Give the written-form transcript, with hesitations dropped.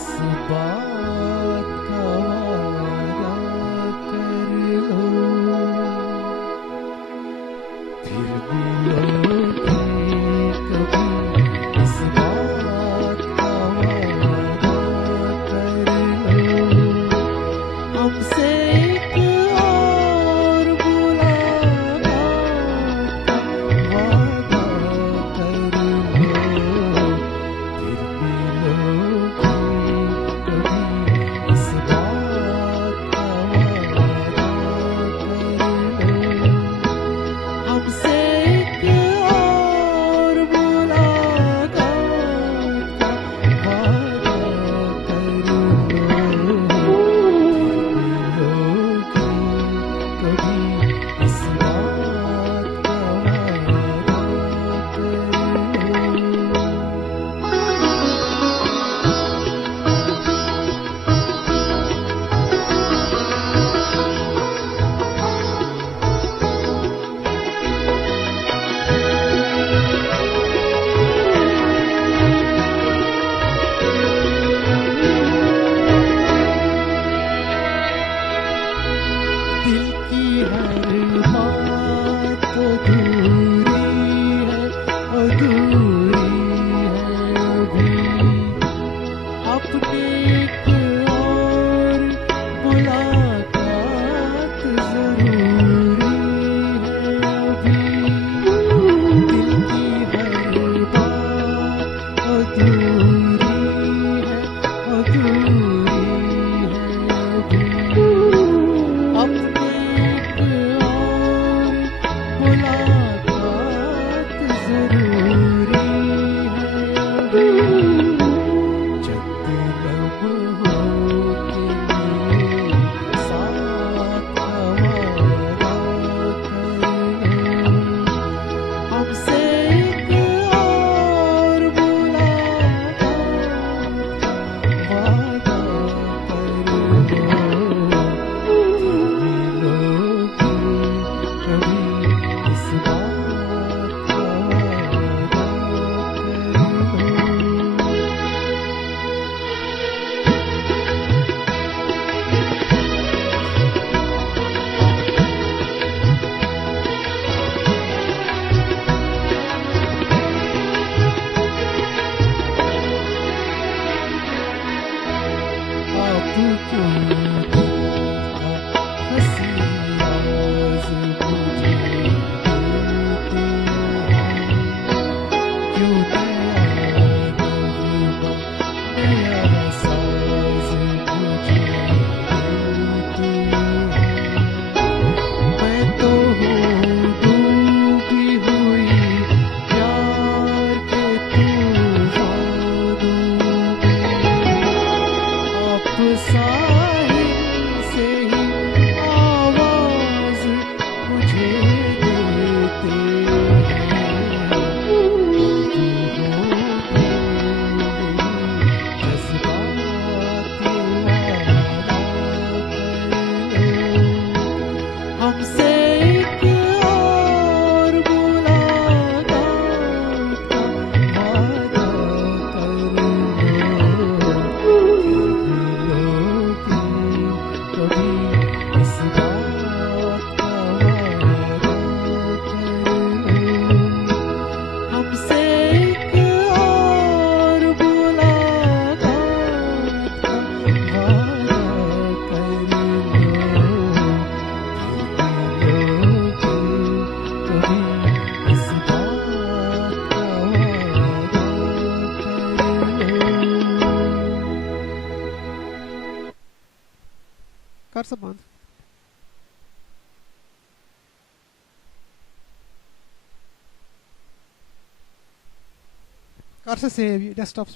इस बात का वादा कर लो, फिर मिलोगे कभी। इस बात का वादा कर लो, हमसे एक और मुलाकात का वादा कर लो, फिर मिलोगे कभी। इस बात का वादा कर लो, हमसे एक और मुलाकात का वादा कर लो, फिर मिलोगे कभी। इस बात का वादा कर दिल की हर बात अधूरी है, अधूरी है अभी। अपनी एक और मुलाकात जरूरी है अभी। दिल की हर बात अधूरी है, अधूरी है अभी। अपनी एक और मुलाकात जरूरी है अभी। चंद लम्हों के लिए साथ का वादा कर लो, हमसे एक और मुलाकात का वादा कर लो, मिलोगे कभी। इस बात का वादा कर लो। आप क्यों दिल का हंसी आवाज़ मुझे देते हैं, क्यों नया नगमा नया साज मुझे देते हैं। मैं तो हूँ डूबी हुई प्यार के तूफानों में। आप साहिल से ही आवाज मुझे देते हैं। बल्कि होगी जज्बात वादा कर लो, हमसे एक और मुलाकात का वादा कर लो, फिर मिलोगे कभी। इस बात का वादा कर लो, हमसे एक और मुलाकात का वादा कर लो, फिर मिलोगे कभी। इस बात का वादा कर लो। Karşı seviye desktop